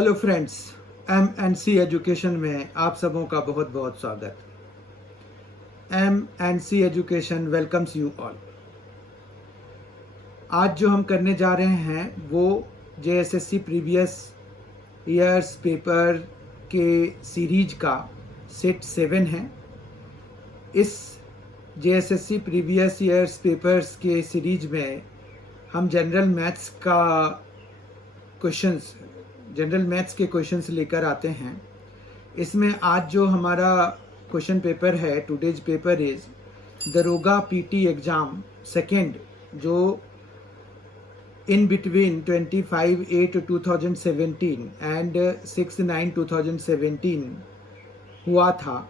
Hello friends, MNC education में आप सबों का बहुत बहुत स्वागत। MNC education welcomes you all. आज जो हम करने जा रहे हैं वो JSSC प्रीवियस ईयर्स पेपर के सीरीज का सेट 7 है। इस JSSC प्रीवियस ईयर्स पेपर्स के सीरीज में हम जनरल मैथ्स के क्वेश्चंस लेकर आते हैं। इसमें आज जो हमारा क्वेश्चन पेपर है, टुडेज पेपर इज दरोगा PT एग्ज़ाम सेकेंड, जो इन बिटवीन 25/8/2017 एंड 6/9/2017 हुआ था,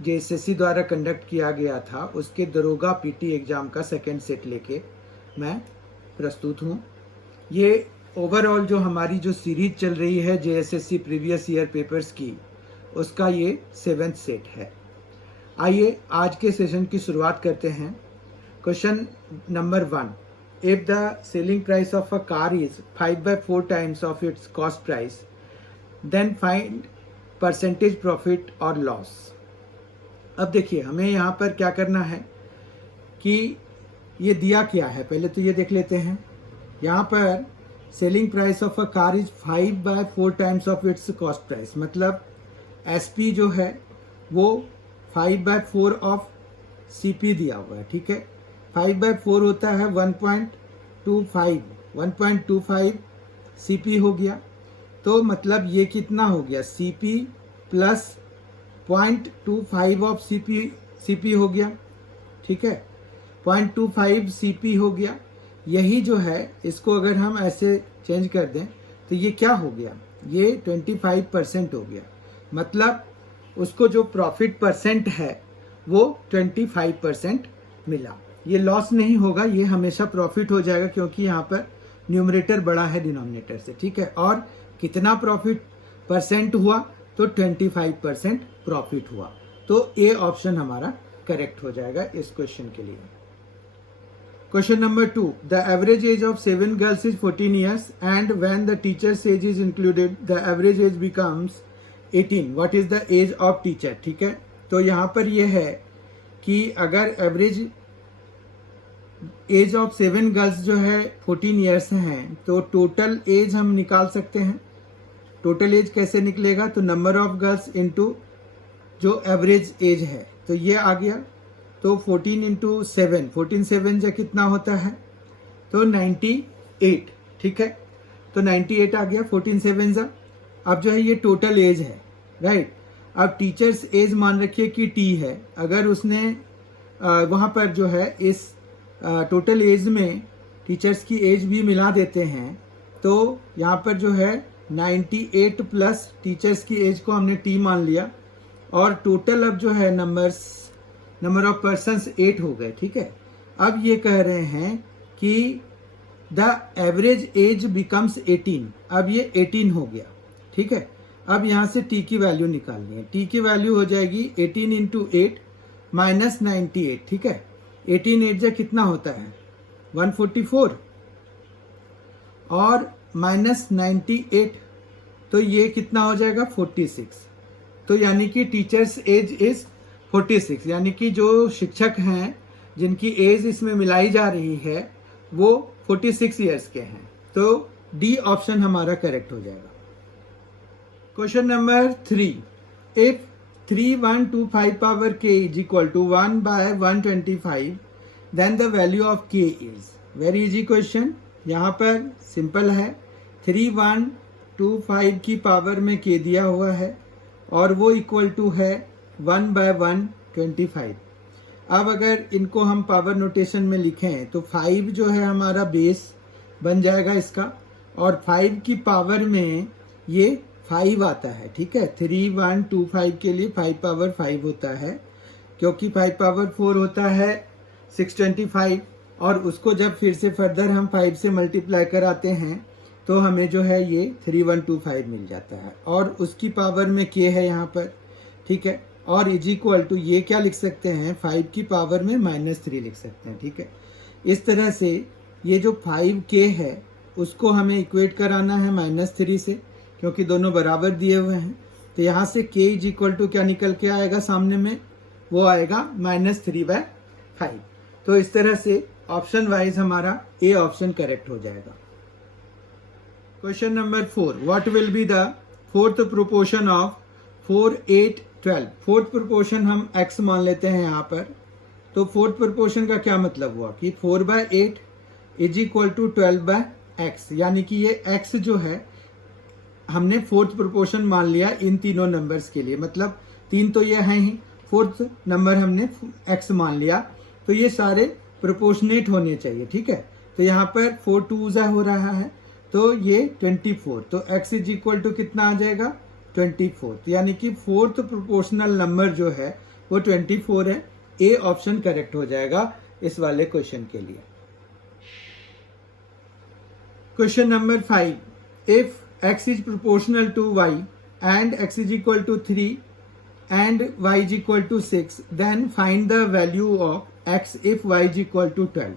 JSSC द्वारा कंडक्ट किया गया था। उसके दरोगा PT एग्ज़ाम का सेकेंड सेट लेके मैं प्रस्तुत हूँ। ये ओवरऑल जो हमारी जो सीरीज चल रही है JSSC प्रीवियस ईयर पेपर्स की, उसका ये 7th सेट है। आइए आज के सेशन की शुरुआत करते हैं। Question number 1, if the selling price of a car is 5/4 times of its cost price, then find percentage profit और लॉस। अब देखिए, हमें यहाँ पर क्या करना है कि ये दिया क्या है, पहले तो ये देख लेते हैं। यहाँ पर selling price of a car is 5/4 times of its cost price, मतलब SP जो है वो 5/4 ऑफ CP दिया हुआ है। ठीक है, 5/4 होता है 1.25 CP हो गया। तो मतलब ये कितना हो गया, CP प्लस 0.25 ऑफ CP हो गया। ठीक है, 0.25 CP हो गया। यही जो है, इसको अगर हम ऐसे चेंज कर दें तो ये क्या हो गया, ये 25% हो गया। मतलब उसको जो प्रॉफिट परसेंट है वो 25% मिला। ये लॉस नहीं होगा, ये हमेशा प्रॉफिट हो जाएगा, क्योंकि यहाँ पर न्यूमरेटर बड़ा है डिनोमिनेटर से। ठीक है, और कितना प्रॉफिट परसेंट हुआ, तो 25% प्रॉफिट हुआ। तो ए ऑप्शन हमारा करेक्ट हो जाएगा इस क्वेश्चन के लिए। Question number 2, the average age of 7 girls is 14 years and when the teacher's age is included, the average age becomes 18. What is the age of teacher? ठीक है, तो यहाँ पर ये है कि अगर एवरेज एज ऑफ 7 गर्ल्स जो है 14 ईयर्स हैं, तो टोटल एज हम निकाल सकते हैं। टोटल एज कैसे निकलेगा, तो नंबर ऑफ गर्ल्स इंटू जो एवरेज एज है, तो ये आ गया। तो 14 × 7, 14 7 जा कितना होता है, तो 98। ठीक है, तो 98 आ गया 14 7 जा। अब जो है ये टोटल एज है, राइट। अब टीचर्स एज मान रखिए कि T है। अगर उसने वहाँ पर जो है इस टोटल एज में टीचर्स की एज भी मिला देते हैं, तो यहाँ पर जो है 98 प्लस टीचर्स की एज को हमने T मान लिया, और टोटल अब जो है नंबर ऑफ पर्सन्स 8 हो गए। ठीक है, अब ये कह रहे हैं कि द एवरेज एज बिकम्स 18। अब ये 18 हो गया। ठीक है, अब यहाँ से T की वैल्यू निकालनी है। T की वैल्यू हो जाएगी 18 × 8 माइनस 98। ठीक है, 18 8 जा कितना होता है, 144, और माइनस 98, तो ये कितना हो जाएगा, 46। तो यानी कि टीचर्स एज इज 46, यानी कि जो शिक्षक हैं जिनकी एज इसमें मिलाई जा रही है वो 46 ईयर्स के हैं। तो डी ऑप्शन हमारा करेक्ट हो जाएगा। Question number 3, if 3125 power k is equal to 1/125, then the value of k is. Very easy question, यहाँ पर सिंपल है। 3125 की पावर में k दिया हुआ है और वो इक्वल टू है 1/125। अब अगर इनको हम पावर नोटेशन में लिखें तो 5 जो है हमारा बेस बन जाएगा इसका, और 5 की पावर में ये 5 आता है। ठीक है, 3125 के लिए 5 पावर 5 होता है, क्योंकि 5 पावर 4 होता है 625, और उसको जब फिर से फर्दर हम 5 से मल्टीप्लाई कराते हैं तो हमें जो है ये 3125 मिल जाता है, और उसकी पावर में k है यहाँ पर। ठीक है, और इज इक्वल टू ये क्या लिख सकते हैं, 5 की पावर में -3 लिख सकते हैं। ठीक है, इस तरह से ये जो 5k है उसको हमें इक्वेट कराना है -3 से, क्योंकि दोनों बराबर दिए हुए हैं। तो यहाँ से k इज इक्वल टू क्या निकल के आएगा सामने में, वो आएगा -3/5। तो इस तरह से ऑप्शन वाइज हमारा ए ऑप्शन करेक्ट हो जाएगा। Question number 4, what will be the fourth proportion of 4, 8, 12। Fourth proportion हम x मान लेते हैं यहाँ पर। तो फोर्थ प्रोपोर्शन का क्या मतलब हुआ कि 4/8 इज इक्वल टू 12/x, यानी कि ये x जो है हमने फोर्थ प्रोपोर्शन मान लिया इन तीनों नंबर्स के लिए, मतलब 3 तो ये हैं ही, फोर्थ नंबर हमने x मान लिया, तो ये सारे प्रोपोर्शनेट होने चाहिए, ठीक है। तो यहाँ पर 4 2 हो रहा है, तो ये 24, तो x इज इक्वल टू कितना आ जाएगा 24, यानी कि फोर्थ प्रोपोर्शनल नंबर जो है वो 24 है। ए ऑप्शन करेक्ट हो जाएगा इस वाले क्वेश्चन के लिए। Question number 5, if x is proportional to y and x is equal to 3 and y is equal to 6, then find the value of x if y is equal to 12।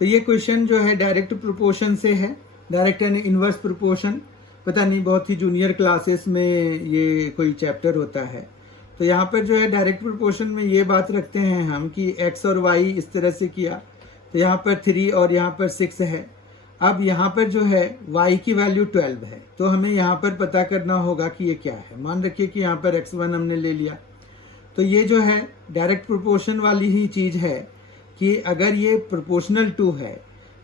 तो ये question जो है direct proportion से है, direct and inverse proportion. पता नहीं बहुत ही junior classes में ये कोई चैप्टर होता है। तो यहाँ पर जो है डायरेक्ट प्रोपोर्शन में ये बात रखते हैं हम कि x और y इस तरह से किया, तो यहाँ पर 3 और यहाँ पर 6 है। अब यहाँ पर जो है y की वैल्यू 12 है, तो हमें यहाँ पर पता करना होगा कि ये क्या है। मान रखिए कि यहाँ पर x1 हमने ले लिया, तो ये जो है डायरेक्ट प्रोपोर्शन वाली ही चीज़ है कि अगर ये प्रोपोर्शनल टू है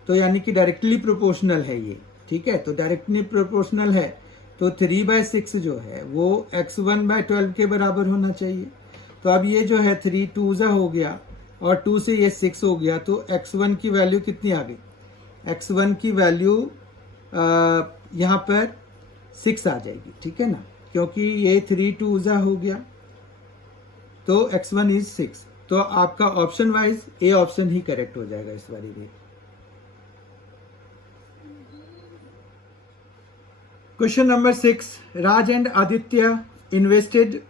तो यानी कि डायरेक्टली प्रोपोर्शनल है ये, ठीक है। तो डायरेक्टली प्रोपोर्शनल है तो 3/6 जो है वो x1/12 के बराबर होना चाहिए। तो अब ये जो है 3 2 हो गया और 2 से ये 6 हो गया, तो x1 की वैल्यू कितनी आ गई, x1 की वैल्यू यहाँ पर 6 आ जाएगी, ठीक है ना, क्योंकि ये 3 2 हो गया, तो x1 इज 6। तो आपका option wise A option he correct हो जाएगा इस बारी में। Question number 6, Raj and Aditya invested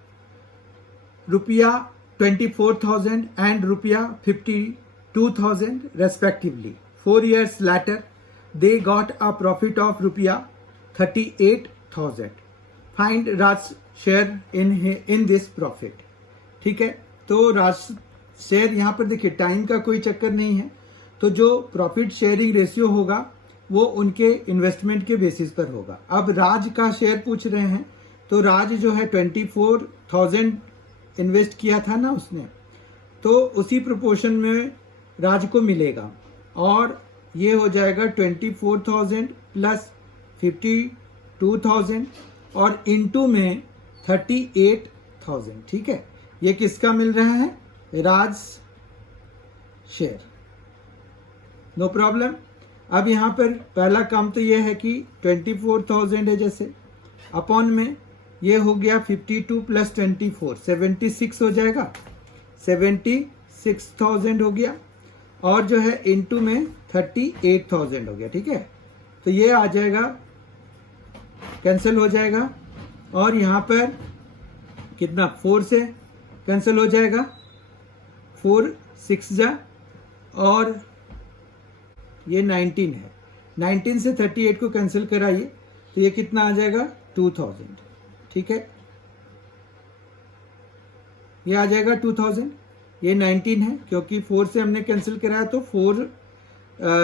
₹24,000 and ₹52,000 respectively. 4 years later, they got a profit of ₹38,000. Find Raj's share in this profit. ठीक है, तो राज शेयर यहाँ पर देखिए टाइम का कोई चक्कर नहीं है, तो जो प्रॉफिट शेयरिंग रेशियो होगा वो उनके इन्वेस्टमेंट के बेसिस पर होगा। अब राज का शेयर पूछ रहे हैं, तो राज जो है 24,000 इन्वेस्ट किया था ना उसने, तो उसी प्रोपोर्शन में राज को मिलेगा, और ये हो जाएगा 24,000 प्लस 52,000 और इनटू में 38,000, ठीक है। ये किसका मिल रहा है, राज शेयर, नो प्रॉब्लम। अब यहाँ पर पहला काम तो ये है कि 24,000 है जैसे, अपॉन में ये हो गया 52 प्लस 24 76 हो जाएगा, 76,000 हो गया, और जो है इनटू में 38,000 हो गया, ठीक है। तो ये आ जाएगा, कैंसिल हो जाएगा, और यहाँ पर कितना 4 से कैंसिल हो जाएगा, 4 6 जा, और ये 19 है, 19 से 38 को कैंसिल कराइए तो ये कितना आ जाएगा 2000, ठीक है। ये आ जाएगा 2000, ये 19 है क्योंकि 4 से हमने कैंसिल कराया, तो 4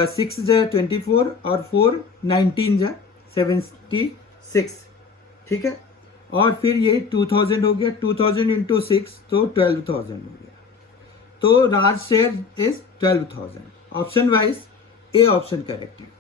6 जा 24 और 4 19 जा 76, ठीक है। और फिर ये 2000 हो गया, 2000 इंटू 6 तो 12,000 हो गया, तो Raj share is 12,000। Option wise A option correct है।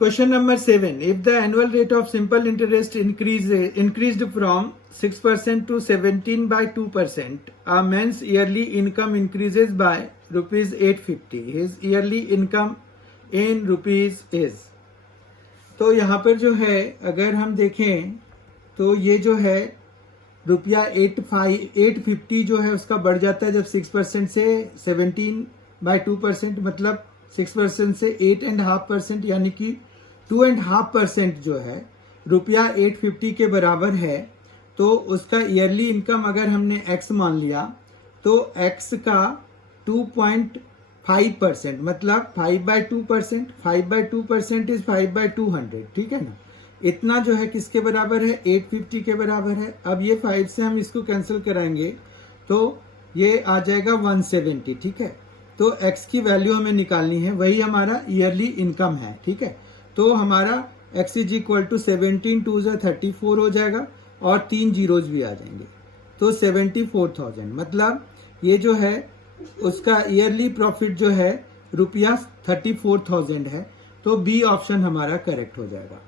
Question number 7. If the annual rate of simple interest increased from 6% to 17/2%, a man's yearly income increases by ₹850. His yearly income in rupees is. तो यहाँ पर जो है अगर हम देखें तो ये जो है ₹850 जो है उसका बढ़ जाता है जब 6% से 17/2%, मतलब 6% से 8.5%, यानी कि 2.5% जो है ₹850 के बराबर है। तो उसका ईयरली इनकम अगर हमने x मान लिया तो x का 2.5 5%, मतलब 5/2%, 5/2% इज 5/200, ठीक है ना। इतना जो है किसके बराबर है, 850 के बराबर है। अब ये 5 से हम इसको कैंसिल कराएंगे तो ये आ जाएगा 170, ठीक है। तो x की वैल्यू हमें निकालनी है, वही हमारा ईयरली इनकम है, ठीक है। तो हमारा x इज इक्वल टू 17 2 34 हो जाएगा और 3 जीरोज भी आ जाएंगे, तो 74,000, मतलब ये जो है उसका ईयरली प्रॉफिट जो है रुपया 34,000 है। तो बी ऑप्शन हमारा करेक्ट हो जाएगा।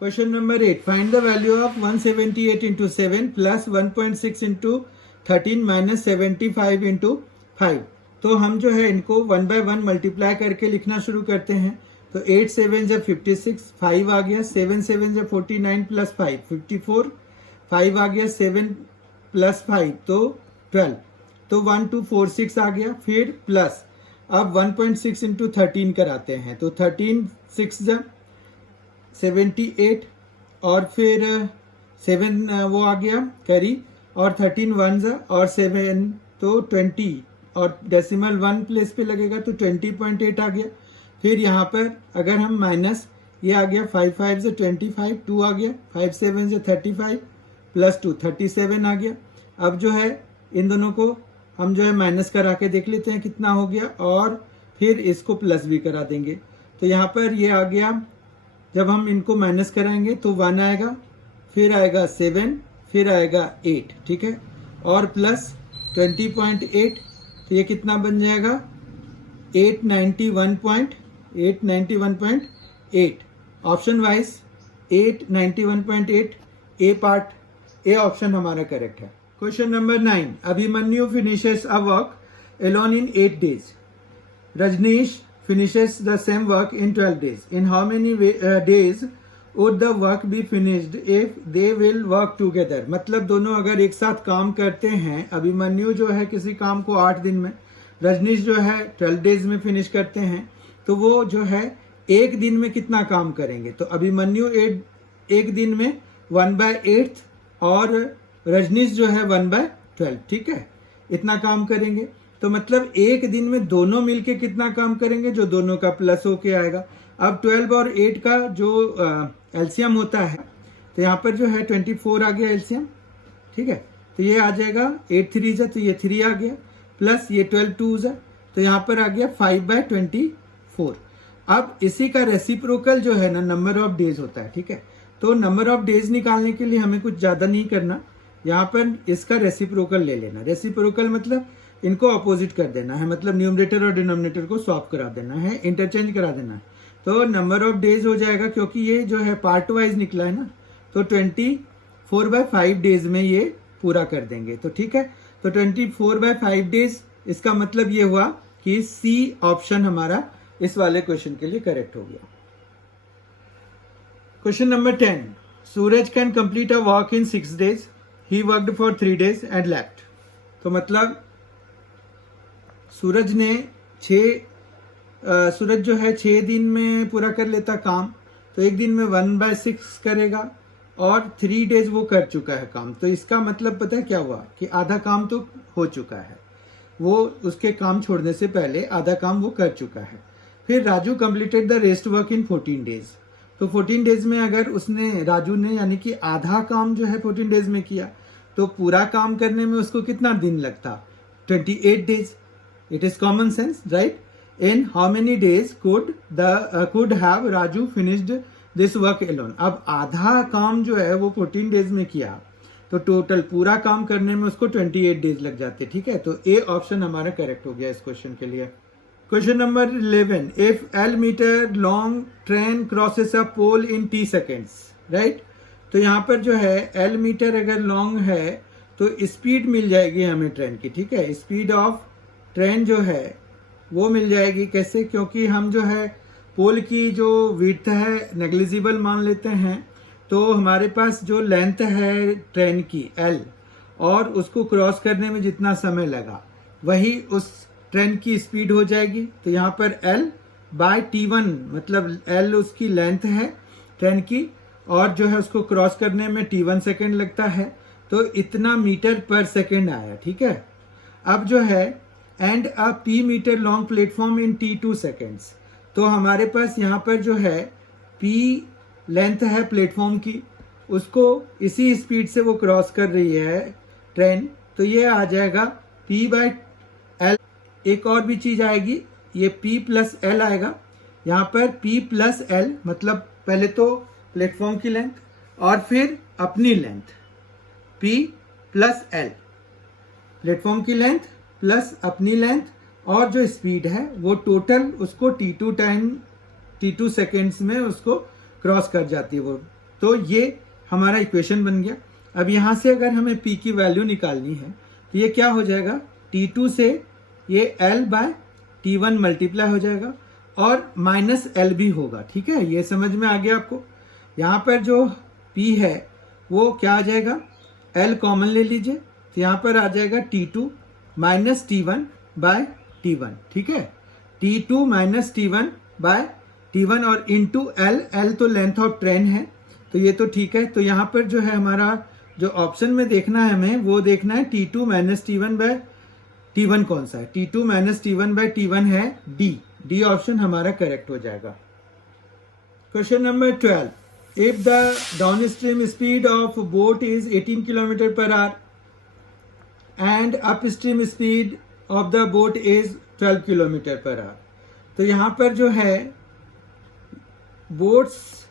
Question number 8, find the value of 178 into 7 plus 1.6 into 13 minus 75 into 5। तो हम जो है इनको 1 बाय 1 मल्टीप्लाई करके लिखना शुरू करते हैं। तो 8 7 जब 56, 5 आ गया, 7 7 जब 49 प्लस 5 54, 5 आ गया, 7 प्लस 5 तो 12, तो 1246 आ गया। फिर प्लस अब 1.6 इंटू 13 कराते हैं, तो 13 6 जब 78 और फिर 7 वो आ गया करी, और 13 1 और 7 तो 20, और डेसिमल 1 प्लेस पे लगेगा तो 20.8 आ गया। फिर यहाँ पर अगर हम माइनस, ये आ गया 5 5 से 25, 2 आ गया, 5 7 से 35 प्लस 2 37 आ गया। अब जो है इन दोनों को हम जो है माइनस करा के देख लेते हैं कितना हो गया, और फिर इसको प्लस भी करा देंगे। तो यहाँ पर ये आ गया, जब हम इनको माइनस कराएंगे तो 1 आएगा, फिर आएगा 7, फिर आएगा 8, ठीक है, और प्लस 20.8, तो ये कितना बन जाएगा 891.8 option wise 891.8 A part, A option हमारा करेक्ट है। Question number 9, Abhimanyu finishes a work alone in 8 days. Rajneesh finishes the same work in 12 days. In how many days would the work be finished if they will work together? मतलब दोनों अगर एक साथ काम करते हैं, अभिमन्यु जो है किसी काम को 8 दिन में, रजनीश जो है 12 डेज में फिनिश करते हैं, तो वो जो है एक दिन में कितना काम करेंगे? तो अभिमन्यु एक दिन में 1/8 और रजनीश जो है 1/12, ठीक है, इतना काम करेंगे। तो मतलब एक दिन में दोनों मिलके कितना काम करेंगे, जो दोनों का प्लस होके आएगा। अब 12 और 8 का जो एलसीएम होता है, तो यहाँ पर जो है 24 आ गया एलसीएम, ठीक है, तो ये आ जाएगा 8 3 तो ये 3 आ गया, प्लस ये 12 2 तो यहाँ पर आ गया 5/24। अब इसी का रेसिप्रोकल जो है ना नंबर ऑफ डेज होता है, ठीक है। तो नंबर ऑफ डेज निकालने के लिए हमें कुछ ज्यादा नहीं करना, यहाँ पर इसका रेसिप्रोकल ले लेना। रेसिप्रोकल मतलब इनको अपोजिट कर देना है, मतलब न्यूमरेटर और डिनोमिनेटर को स्वैप करा देना है, इंटरचेंज करा देना है। तो नंबर ऑफ डेज हो जाएगा, क्योंकि ये जो है पार्ट वाइज निकला है ना, तो 24/5 डेज में ये पूरा कर देंगे। तो ठीक है, तो 24/5 डेज, इसका मतलब ये हुआ कि सी ऑप्शन हमारा इस वाले क्वेश्चन के लिए करेक्ट हो गया। Question number 10, Suraj can complete a work in 6 days. He worked for 3 days and left. तो मतलब सूरज जो है 6 दिन में पूरा कर लेता काम, तो एक दिन में 1/6 करेगा और 3 days वो कर चुका है काम। तो इसका मतलब पता है क्या हुआ कि आधा काम तो हो चुका है, वो उसके काम छोड़ने से पहले आधा काम वो कर चुका है। फिर Raju completed the rest work in 14 days। तो 14 days में अगर राजू ने यानी कि आधा काम जो है 14 days में किया, तो पूरा काम करने में उसको कितना दिन लगता? 28 days। It is common sense, right? In how many days could have Raju finished this work alone. अब आधा काम जो है वो 14 days में किया, तो टोटल पूरा काम करने में उसको 28 days लग जाते, ठीक है। तो ए ऑप्शन हमारा करेक्ट हो गया इस क्वेश्चन के लिए। Question number 11, if L metre long train crosses a pole in T seconds, right? तो यहाँ पर जो है L मीटर अगर लॉन्ग है तो स्पीड मिल जाएगी हमें ट्रेन की, ठीक है। स्पीड ऑफ ट्रेन जो है वो मिल जाएगी, कैसे? क्योंकि हम जो है पोल की जो विड्थ है नेग्लिजिबल मान लेते हैं, तो हमारे पास जो लेंथ है ट्रेन की L, और उसको क्रॉस करने में जितना समय लगा वही उस ट्रेन की स्पीड हो जाएगी। तो यहाँ पर L/T1, मतलब L उसकी लेंथ है ट्रेन की, और जो है उसको क्रॉस करने में T1 सेकेंड लगता है, तो इतना मीटर पर सेकेंड आया, ठीक है। अब जो है and a p metre long platform in t2 seconds. तो हमारे पास यहाँ पर जो है p लेंथ है प्लेटफॉर्म की, उसको इसी स्पीड से वो क्रॉस कर रही है ट्रेन, तो ये आ जाएगा p/l। एक और भी चीज आएगी, ये p+l आएगा। यहाँ पर p+l मतलब पहले तो प्लेटफॉर्म की लेंथ और फिर अपनी लेंथ, p+l प्लेटफॉर्म की लेंथ प्लस अपनी लेंथ, और जो स्पीड है वो टोटल उसको t2 सेकेंड्स में उसको क्रॉस कर जाती है वो। तो ये हमारा इक्वेशन बन गया। अब यहाँ से अगर हमें p की वैल्यू निकालनी है तो ये क्या हो जाएगा, t2 से ये l/t1 मल्टीप्लाई हो जाएगा और -l भी होगा। ठीक है, ये समझ में आ गया आपको। यहाँ पर जो p है वो क्या आ जाएगा, l कॉमन ले लीजिए, तो यहाँ पर आ जाएगा t2 माइनस t1/t1। ठीक है, t2 माइनस t1/t1 और इंटू l तो लेंथ ऑफ ट्रेन है, तो ये तो ठीक है। तो यहाँ पर जो है हमारा जो ऑप्शन में देखना है हमें, वो देखना है t2 माइनस t1/t1 कौन सा है। t2 माइनस t1/t1 है डी ऑप्शन हमारा करेक्ट हो जाएगा। Question number 12, if the downstream speed of boat is 18 km/h and upstream speed of the boat is 12 km/h, तो यहाँ पर जो है बोट्स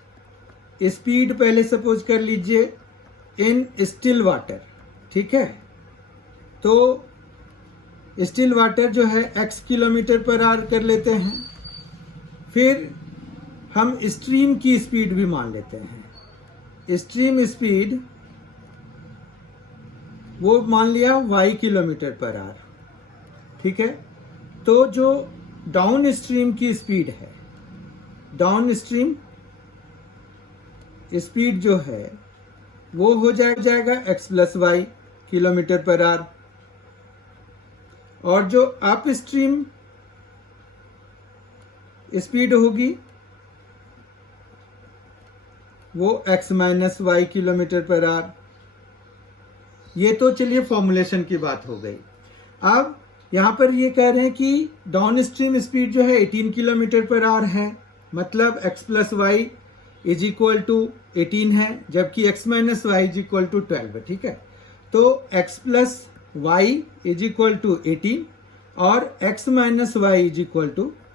स्पीड पहले सपोज कर लीजिए इन स्टिल वाटर। ठीक है, तो स्टिल वाटर जो है x km/h कर लेते हैं, फिर हम स्ट्रीम की स्पीड भी मान लेते हैं। स्ट्रीम स्पीड वो मान लिया y km/h। ठीक है, तो जो डाउन स्ट्रीम की स्पीड है, डाउन स्ट्रीम स्पीड जो है वो हो जाएगा x + y km/h, और जो अप स्ट्रीम स्पीड होगी वो x - y km/h। ये तो चलिए फॉर्मुलेशन की बात हो गई। अब यहाँ पर ये कह रहे हैं कि डाउन स्ट्रीम स्पीड जो है 18 km/h है, मतलब x + y = 18 है, जबकि x - y = 12 है। ठीक है, तो x + y = 18 और x - y =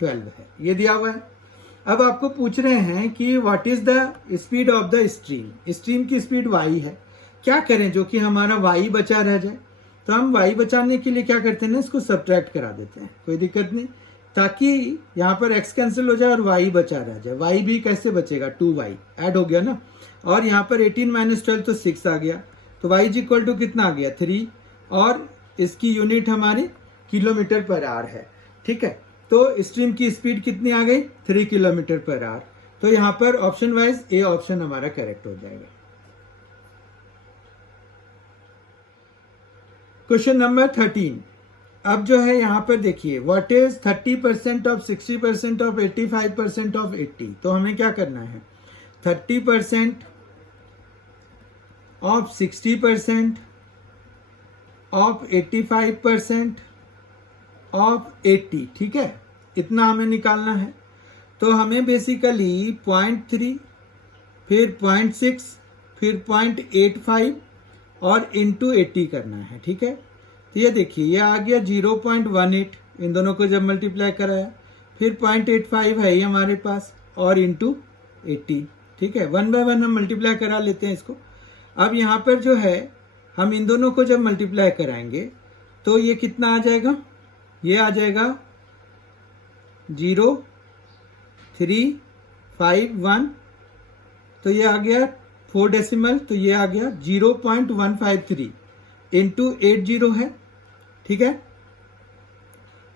12 है, ये दिया हुआ है। अब आपको पूछ रहे हैं कि what is the speed of the stream. Stream की स्पीड y है, क्या करें जो कि हमारा y बचा रह जाए। तो हम y बचाने के लिए क्या करते हैं ना, इसको सब्ट्रैक्ट करा देते हैं, कोई दिक्कत नहीं, ताकि यहाँ पर x कैंसिल हो जाए और y बचा रह जाए। y भी कैसे बचेगा, 2y ऐड हो गया ना, और यहाँ पर 18 - 12 तो 6 आ गया, तो y = कितना आ गया, 3, और इसकी यूनिट हमारी km/h है। ठीक है, तो स्ट्रीम की स्पीड कितनी आ गई, 3 km/h। तो यहाँ पर ऑप्शन वाइज ए ऑप्शन हमारा करेक्ट हो जाएगा। क्वेश्चन नंबर 13, अब जो है यहाँ पर देखिए, what is 30% of 60% of 85% of 80। तो हमें क्या करना है, 30% ऑफ 60% ऑफ 85% ऑफ 80। ठीक है, इतना हमें निकालना है। तो हमें बेसिकली 0.3, फिर 0.6, फिर 0.85 और इंटू 80 करना है। ठीक है, तो ये देखिए ये आ गया 0.18, इन दोनों को जब मल्टीप्लाई कराया, फिर 0.85 है ये हमारे पास, और इंटू 80। ठीक है, 1 बाय 1 हम मल्टीप्लाई करा लेते हैं इसको। अब यहाँ पर जो है हम इन दोनों को जब मल्टीप्लाई कराएंगे तो ये कितना आ जाएगा, ये आ जाएगा 0.351, तो ये आ गया 4 डेसिमल, तो ये आ गया 0.153 इंटू 80 है। ठीक है,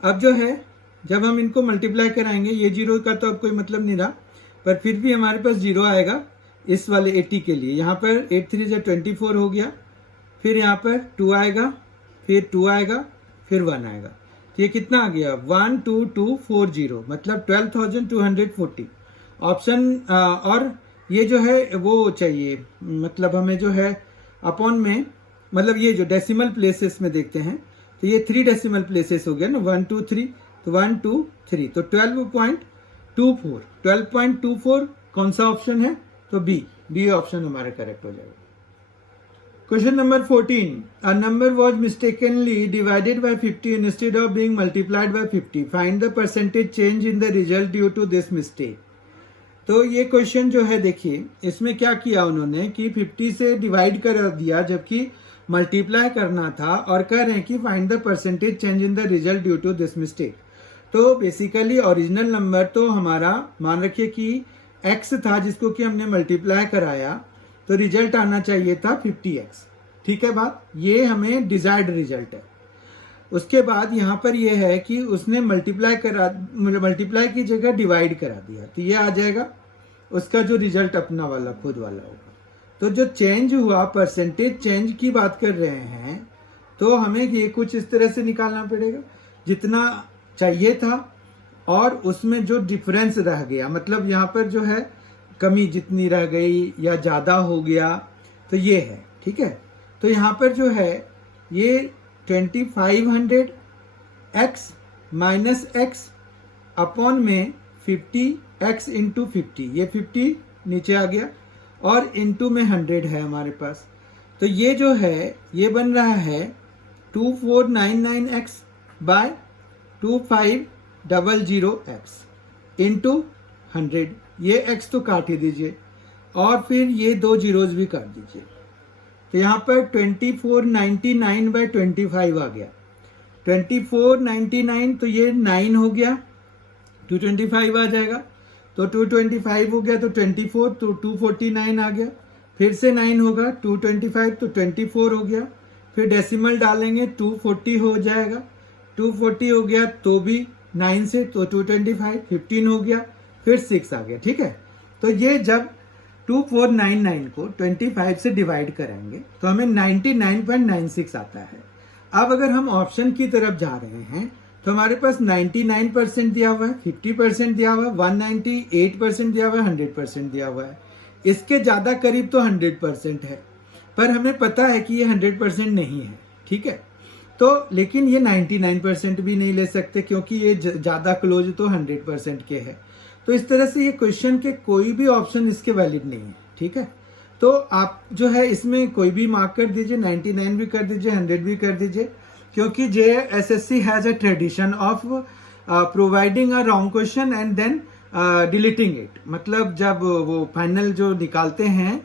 अब जो है जब हम इनको मल्टीप्लाई कराएंगे, ये 0 का तो अब कोई मतलब नहीं रहा, पर फिर भी हमारे पास 0 आएगा इस वाले 80 के लिए। यहाँ पर 8 3 से 24 हो गया, फिर यहाँ पर 2 आएगा, फिर 2 आएगा, फिर 1 आएगा, तो ये कितना आ गया 12240, मतलब 12,240 ऑप्शन। और ये जो है वो चाहिए, मतलब हमें जो है अपॉन में, मतलब ये जो डेसिमल प्लेसेस में देखते हैं तो ये 3 डेसिमल प्लेसेस हो गया ना, 1 2 3, तो 1 2 3, तो 12.24, 12.24 कौन सा ऑप्शन है, तो बी ऑप्शन हमारा करेक्ट हो जाएगा। Question number 14, a number was mistakenly divided by 50 instead of being multiplied by 50, find the percentage change in the result due to this mistake. तो ये क्वेश्चन जो है देखिए, इसमें क्या किया उन्होंने कि 50 से डिवाइड कर दिया जबकि मल्टीप्लाई करना था, और कह रहे हैं कि find the percentage change in the result due to this mistake. तो बेसिकली ओरिजिनल नंबर तो हमारा मान रखिए कि x था जिसको कि हमने मल्टीप्लाई कराया, तो रिजल्ट आना चाहिए था 50x। ठीक है बात, ये हमें डिजायर्ड रिजल्ट है। उसके बाद यहाँ पर ये है कि उसने मल्टीप्लाई की जगह डिवाइड करा दिया, तो ये आ जाएगा उसका जो रिजल्ट अपना वाला खुद वाला होगा। तो जो चेंज हुआ, परसेंटेज चेंज की बात कर रहे हैं, तो हमें ये कुछ इस तरह से निकालना पड़ेगा, जितना चाहिए था और उसमें जो डिफरेंस रह गया, मतलब यहाँ पर जो है कमी जितनी रह गई या ज़्यादा हो गया, तो ये है। ठीक है, तो यहाँ पर जो है ये 2500x माइनस x अपॉन में 50x इंटू 50, ये 50 नीचे आ गया और इंटू में 100 है हमारे पास, तो ये जो है ये बन रहा है 2499x बाय 2500x इंटू 100, ये x तो काट ही दीजिए और फिर ये 2 जीरोज भी काट दीजिए, तो यहाँ पर 2499 बाय 25 आ गया, 2499, तो ये 9 हो गया, 225 आ जाएगा, तो 225 हो गया तो 24, तो 249 आ गया, फिर से 9 होगा, 225 तो 24 हो गया, फिर डेसिमल डालेंगे 240 हो जाएगा, 240 हो गया तो भी 9 से, तो 225, 15 हो गया, फिर 6 आ गया। ठीक है, तो ये जब 2499 को 25 से डिवाइड करेंगे तो हमें 99.96 आता है। अब अगर हम ऑप्शन की तरफ जा रहे हैं तो हमारे पास 99% दिया हुआ है, 50% दिया हुआ है, 198% दिया हुआ है, 100% दिया हुआ है। इसके ज़्यादा करीब तो 100% है, पर हमें पता है कि ये 100% नहीं है। ठीक है, तो लेकिन ये 99% भी नहीं ले सकते क्योंकि ये ज़्यादा क्लोज तो 100% के है। तो इस तरह से ये क्वेश्चन के कोई भी ऑप्शन इसके वैलिड नहीं है। ठीक है, तो आप जो है इसमें कोई भी मार्क कर दीजिए, 99 भी कर दीजिए, 100 भी कर दीजिए, क्योंकि JSSC has a tradition of providing a wrong question and then deleting it. मतलब जब वो फाइनल जो निकालते हैं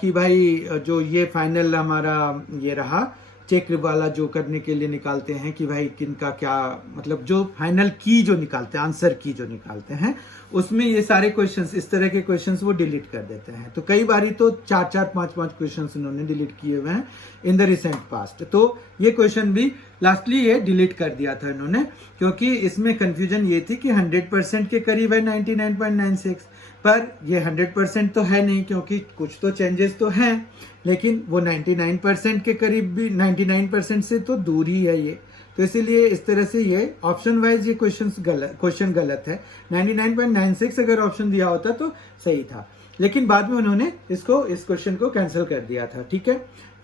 कि भाई जो ये फाइनल हमारा ये रहा चेक वाला जो करने के लिए निकालते हैं कि भाई किनका क्या, मतलब जो फाइनल की जो निकालते हैं, आंसर की जो निकालते हैं, उसमें ये सारे क्वेश्चंस, इस तरह के क्वेश्चंस वो डिलीट कर देते हैं। तो कई बारी तो 4-4, 5-5 क्वेश्चंस इन्होंने डिलीट किए हुए हैं इन द रिसेंट पास्ट। तो ये क्वेश्चन भी लास्टली ये डिलीट कर दिया था इन्होंने, क्योंकि इसमें कंफ्यूजन ये थी कि 100% के करीब है 99.96, पर ये 100% तो है नहीं क्योंकि कुछ तो चेंजेस तो हैं, लेकिन वो 99% के करीब भी 99% से तो दूर ही है ये। तो इसीलिए इस तरह से ये ऑप्शन वाइज ये क्वेश्चन गलत है। 99.96 अगर ऑप्शन दिया होता तो सही था, लेकिन बाद में उन्होंने इस क्वेश्चन को कैंसिल कर दिया था। ठीक है,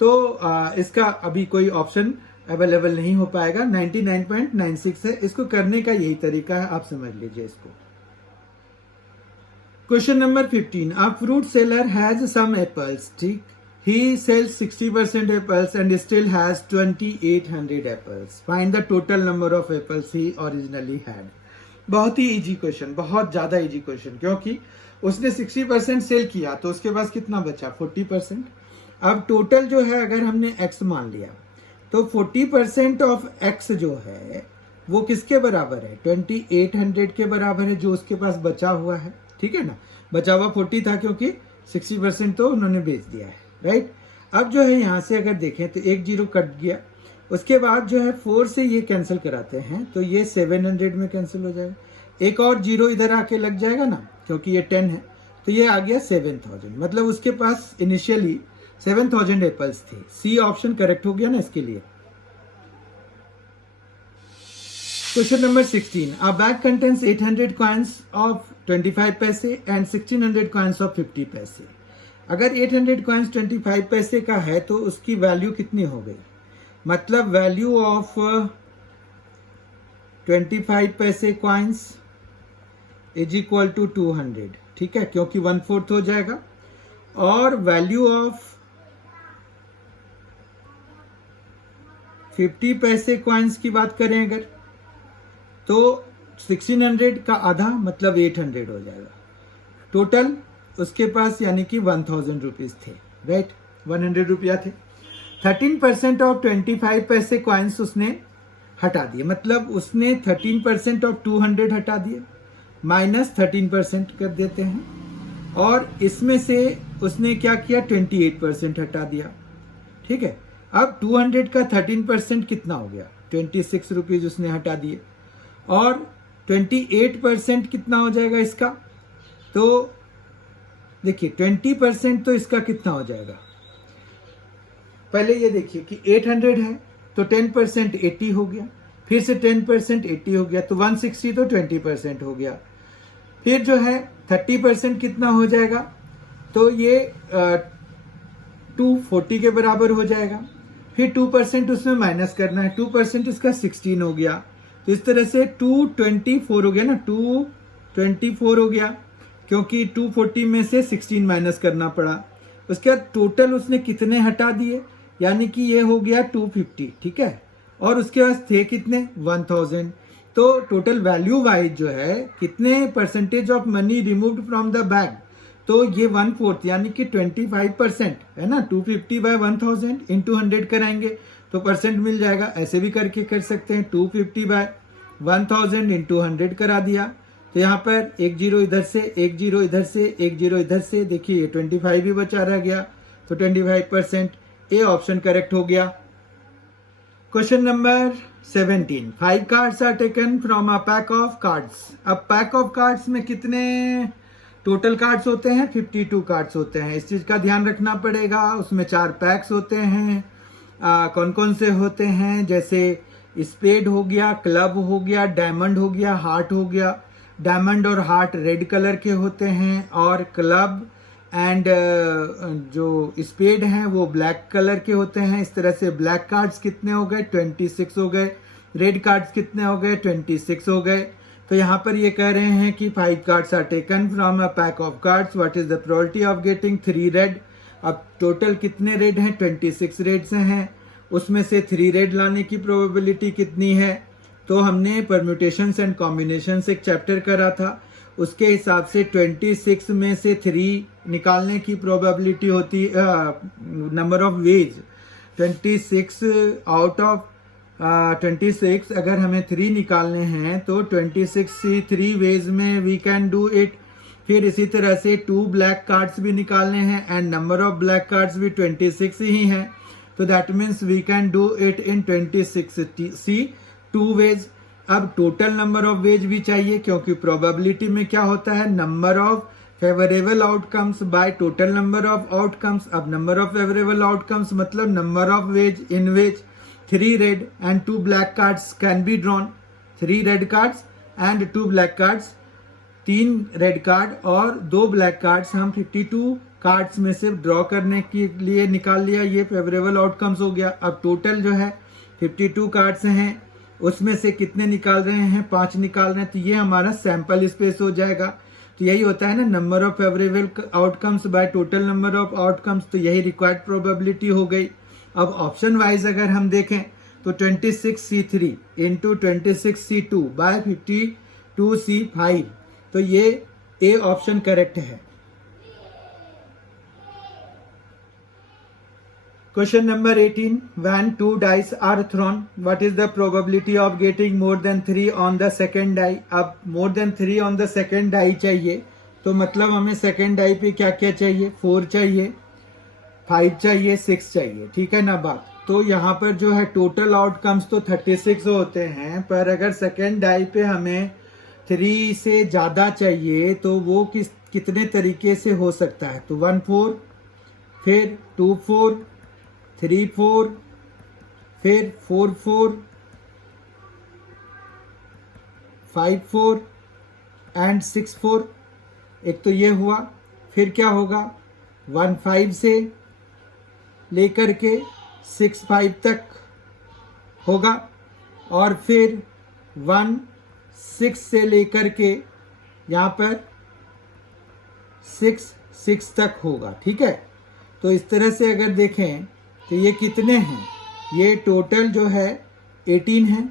तो इसका अभी कोई ऑप्शन अवेलेबल नहीं हो पाएगा, 99.96 है। इसको करने का यही तरीका है, आप समझ लीजिए इसको। Question number 15, a fruit seller has some apples. ठीक, he sells 60% apples and still has 2800 apples. Find the total number of apples he originally had. बहुत ही इजी क्वेश्चन, बहुत ज्यादा इजी क्वेश्चन, क्योंकि उसने 60% सेल किया तो उसके पास कितना बचा, 40%। अब टोटल जो है अगर हमने x मान लिया तो 40% ऑफ x जो है वो किसके बराबर है, 2800 के बराबर है, जो उसके पास बचा हुआ है। ठीक है ना, बचा हुआ 40 था क्योंकि 60% तो उन्होंने बेच दिया है, राइट। अब जो है यहाँ से अगर देखें तो 1 जीरो कट गया, उसके बाद जो है 4 से ये कैंसिल कराते हैं तो ये 700 में कैंसिल हो जाएगा, एक और जीरो इधर आके लग जाएगा ना क्योंकि ये 10 है, तो ये आ गया 7000। मतलब उसके पास इनिशियली 7000 एप्पल्स थे। सी ऑप्शन करेक्ट हो गया ना इसके लिए। Question number 16, a bag contains 800 coins of 25 पैसे एंड 1600 कॉइन्स ऑफ 50 पैसे। अगर 800 कॉइन्स 25 पैसे का है तो उसकी वैल्यू कितनी हो गई, मतलब वैल्यू ऑफ 25 पैसे कॉइन्स इज इक्वल टू 200, ठीक है, क्योंकि 1/4 हो जाएगा। और वैल्यू ऑफ 50 पैसे कॉइन्स की बात करें अगर, तो 1600 का आधा मतलब 800 हो जाएगा। टोटल उसके पास यानी कि 1000 रुपीज थे, राइट, 100 रुपया थे। 13% ऑफ 25 पैसे कॉइन्स उसने हटा दिए, मतलब उसने 13% ऑफ 200 हटा दिए, माइनस 13% कर देते हैं। और इसमें से उसने क्या किया, 28% हटा दिया, ठीक है। अब 200 का 13% कितना हो गया, 26 रुपीज उसने हटा दिए। और 28% कितना हो जाएगा इसका, तो देखिए 20% तो इसका कितना हो जाएगा, पहले ये देखिए कि 800 है तो 10% 80 हो गया, फिर से 10% 80 हो गया, तो 160 तो 20% हो गया। फिर जो है 30% कितना हो जाएगा, तो ये 240 के बराबर हो जाएगा। फिर 2% उसमें माइनस करना है, 2% इसका 16 हो गया, तो इस तरह से 224 हो गया ना, 224 हो गया, क्योंकि 240 में से 16 माइनस करना पड़ा। उसके बाद टोटल उसने कितने हटा दिए, यानी कि ये हो गया 250, ठीक है। और उसके बाद थे कितने, 1000। तो टोटल वैल्यू वाइज जो है कितने percentage of money removed from the bag, तो ये 1/4 यानी कि 25% है ना। 250 बाय 1000 इंटू 100 कराएंगे तो परसेंट मिल जाएगा, ऐसे भी करके कर सकते हैं। 250 बाय 1000 इंटू 100 करा दिया, तो यहाँ पर 1 0 इधर से, 1 0 इधर से, 1 0 इधर से, देखिए 25 भी बचा रह गया, तो 25%। ए ऑप्शन करेक्ट हो गया। Question number 17, 5 cards are taken from a pack of cards. अब पैक ऑफ कार्ड्स में कितने टोटल कार्ड्स होते हैं, 52 कार्ड्स होते हैं, इस चीज का ध्यान रखना पड़ेगा। उसमें 4 पैक्स होते हैं, कौन कौन से होते हैं, जैसे स्पेड हो गया, क्लब हो गया, डायमंड हो गया, हार्ट हो गया। डायमंड और हार्ट रेड कलर के होते हैं, और क्लब एंड जो स्पेड हैं वो ब्लैक कलर के होते हैं। इस तरह से ब्लैक कार्ड्स कितने हो गए, 26 हो गए। रेड कार्ड्स कितने हो गए, 26 हो गए। तो यहाँ पर ये कह रहे हैं कि 5 cards are taken from a pack of cards, what is the probability of getting 3 red. अब टोटल कितने रेड हैं, 26 रेड से हैं, उसमें से 3 रेड लाने की प्रोबेबिलिटी कितनी है। तो हमने परम्यूटेशंस एंड कॉम्बिनेशंस एक चैप्टर करा था, उसके हिसाब से 26 में से 3 निकालने की प्रोबेबिलिटी होती, number of veg 26 out of 26 अगर हमें 3 निकालने हैं तो 26 से 3 वेज में वी कैन डू इट। फिर इसी तरह से 2 ब्लैक कार्ड्स भी निकालने हैं, and number of black cards भी 26 ही हैं, तो that means we can do it in 26 2 ways. अब टोटल नंबर ऑफ वेज भी चाहिए, क्योंकि प्रोबेबिलिटी में क्या होता है, number of favourable outcomes by total number of outcomes. अब नंबर ऑफ फेवरेबल आउटकम्स मतलब number of ways in ways 3 red and 2 black cards can be drawn. 3 red cards and 2 black cards, 3 red card और 2 black cards हम 52 cards में से draw करने के लिए निकाल लिया, ये फेवरेबल आउटकम्स हो गया। अब टोटल जो है 52 कार्ड्स हैं, उसमें से कितने निकाल रहे हैं, 5 निकाल रहे हैं, तो ये हमारा सैंपल स्पेस हो जाएगा। तो यही होता है ना, number of favourable outcomes by total number of outcomes, तो यही रिक्वायर्ड प्रोबेबिलिटी हो गई। अब ऑप्शन वाइज अगर हम देखें तो 26C3 into 26C2 bye 52C5, तो ये ए ऑप्शन करेक्ट है। Question number 18, when 2 dice are thrown, what is the probability of getting more than 3 on the second die? अब more than 3 on the second die चाहिए, तो मतलब हमें second die पे क्या क्या चाहिए, 4 चाहिए, 5 चाहिए, 6 चाहिए, ठीक है ना बात। तो यहाँ पर जो है टोटल आउटकम्स तो 36 होते हैं, पर अगर सेकेंड डाई पे हमें 3 से ज़्यादा चाहिए तो वो कितने तरीके से हो सकता है। तो 1 4, फिर 2 4, 3 4, फिर 4 4, 5 4 एंड 6 4। एक तो ये हुआ, फिर क्या होगा 1 5 से लेकर के 6 5 तक होगा, और फिर 1 6 से लेकर के यहाँ पर 6 तक होगा। ठीक है, तो इस तरह से अगर देखें तो ये कितने हैं, ये टोटल जो है 18 है,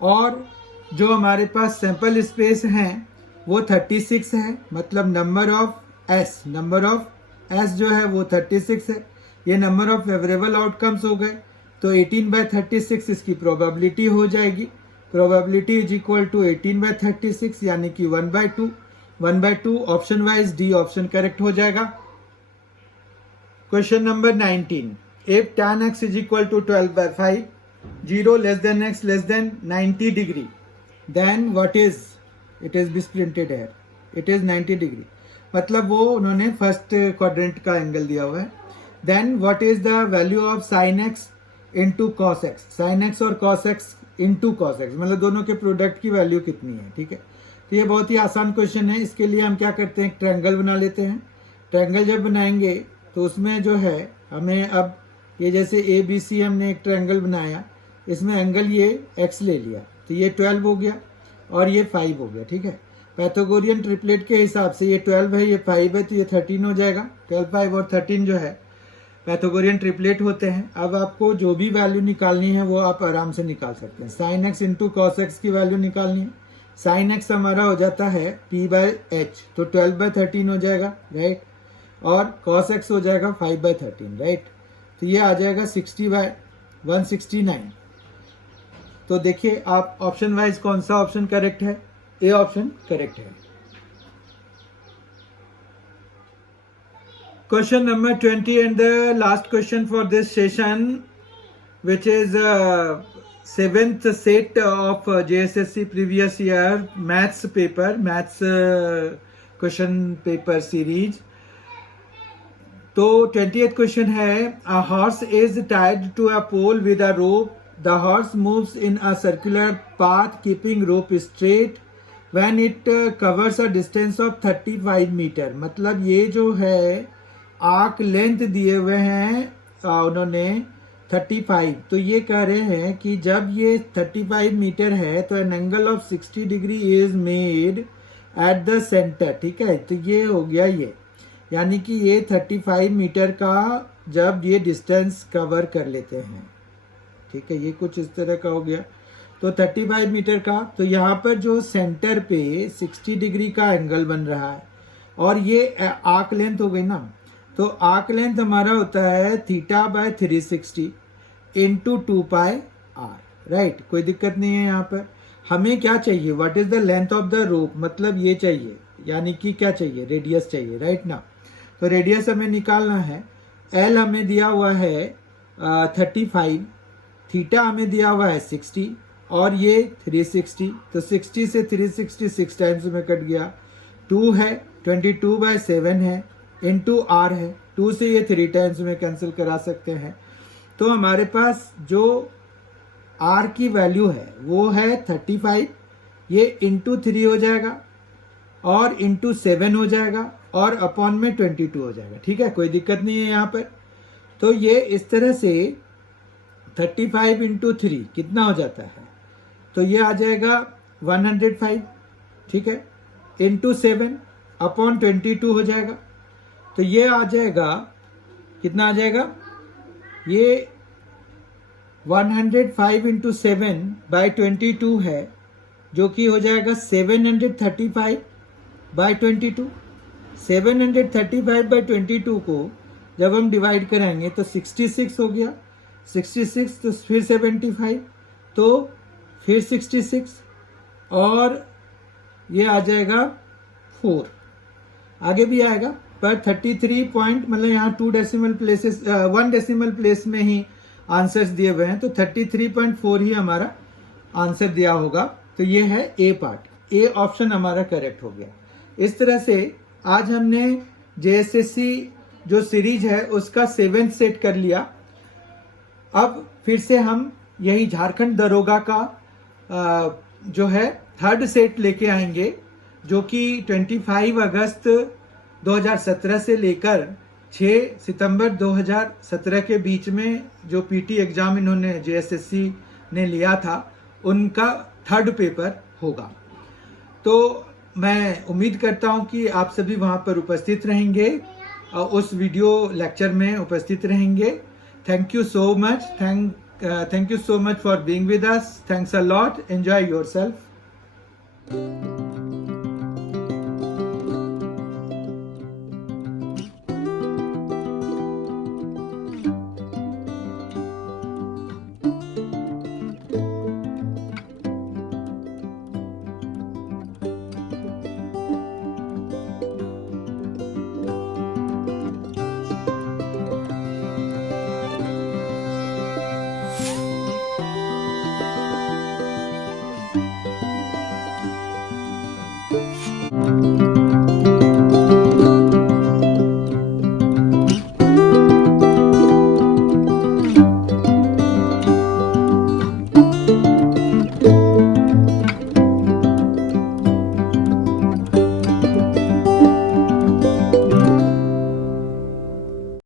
और जो हमारे पास सैंपल स्पेस हैं वो 36 है, मतलब नंबर ऑफ एस जो है वो 36 है। ये नंबर ऑफ फेवरेबल आउटकम्स हो गए, तो 18/36 इसकी प्रोबेबिलिटी हो जाएगी। प्रोबेबिलिटी इज इक्वल टू 18/36 यानी कि 1/2। 1/2 option wise D option correct हो जाएगा। Question number 19, if tan x is equal to 12/5, 0 less than x less than 90 degree, then what is, it is be printed है, it is 90 degree, मतलब वो उन्होंने first quadrant का angle दिया हुआ है। Then what is the value of sine x into cos x, sine x और cos x into cos x, मतलब दोनों के प्रोडक्ट की वैल्यू कितनी है। ठीक है, तो ये बहुत ही आसान क्वेश्चन है। इसके लिए हम क्या करते हैं, ट्रायंगल बना लेते हैं। ट्रायंगल जब बनाएंगे तो उसमें जो है हमें, अब ये जैसे ए बी सी हमने एक ट्रायंगल बनाया, इसमें एंगल ये x ले लिया, तो ये 12 हो गया और ये 5 हो गया। ठीक है, पैथागोरियन ट्रिपलेट के हिसाब से ये 12 है, ये 5 है, तो ये 13 हो जाएगा। 12, 5 और 13 जो है पैथागोरियन ट्रिपलेट होते हैं। अब आपको जो भी वैल्यू निकालनी है वो आप आराम से निकाल सकते हैं। Sign x into cos x की वैल्यू निकालनी है। साइन एक्स हमारा हो जाता है p/h, तो 12/13 हो जाएगा, राइट, और कॉस एक्स हो जाएगा 5/13, राइट, तो ये आ जाएगा 60/169। तो देखिए आप ऑप्शन वाइज कौन सा ऑप्शन करेक्ट है, ए ऑप्शन करेक्ट है। Question number 20 and the last question for this session, which is 7th set of JSSC previous year maths paper, maths question paper series. तो 20th question है, a horse is tied to a pole with a rope. The horse moves in a circular path keeping rope straight when it covers a distance of 35 meter. मतलब ये जो है arc length दिए हुए हैं उन्होंने 35, तो ये कह रहे हैं कि जब ये 35 मीटर है तो an angle of 60 degree is made at the centre. ठीक है, तो ये हो गया ये, यानी कि ये 35 मीटर का जब ये डिस्टेंस कवर कर लेते हैं। ठीक है, ये कुछ इस तरह का हो गया, तो 35 मीटर का, तो यहाँ पर जो सेंटर पे 60 डिग्री का एंगल बन रहा है, और ये आर्क लेंथ हो गई ना, तो आर्क लेंथ हमारा होता है θ/360 इंटू 2πr, राइट, कोई दिक्कत नहीं है। यहाँ पर हमें क्या चाहिए, what is the length of the rope, मतलब ये चाहिए, यानी कि क्या चाहिए, रेडियस चाहिए, राइट ना। तो रेडियस हमें निकालना है। एल हमें दिया हुआ है 35, थीटा हमें दिया हुआ है 60 और ये 360, तो 60 से 360 6 टाइम्स में कट गया। 2 है 22/7 है, इंटू आर है, 2 से ये 3 टाइम्स में कैंसिल करा सकते हैं। तो हमारे पास जो आर की वैल्यू है वो है 35, ये इंटू 3 हो जाएगा और इंटू 7 हो जाएगा और अपॉन में 22 हो जाएगा। ठीक है, कोई दिक्कत नहीं है यहाँ पर। तो ये इस तरह से 35 इंटू 3 कितना हो जाता है, तो ये आ जाएगा 105, ठीक है, इंटू 7 अपॉन 22 हो जाएगा, तो ये आ जाएगा, कितना आ जाएगा, ये 105 इंटू 7/22 है, जो कि हो जाएगा 735/22। 735/22 को जब हम डिवाइड कराएंगे तो 66 हो गया, 66 तो फिर 75 तो फिर 66 और ये आ जाएगा 4, आगे भी आएगा पर 33 पॉइंट, मतलब यहाँ 2 डेसिमल प्लेसेस 1 डेसिमल प्लेस में ही आंसर्स दिए हुए हैं, तो 33.4 ही हमारा आंसर दिया होगा। तो ये है ए पार्ट, ए ऑप्शन हमारा करेक्ट हो गया। इस तरह से आज हमने जेएसएससी जो सीरीज है उसका 7th सेट कर लिया। अब फिर से हम यही झारखंड दरोगा का जो है 3rd सेट लेके आएंगे, जो कि 25 अगस्त 2017 से लेकर 6 सितंबर 2017 के बीच में जो पीटी एग्जाम इन्होंने जेएसएससी ने लिया था उनका थर्ड पेपर होगा। तो मैं उम्मीद करता हूं कि आप सभी वहां पर उपस्थित रहेंगे और उस वीडियो लेक्चर में उपस्थित रहेंगे। Thank you so much, thank you so much for being with us. Thanks a lot, enjoy yourself.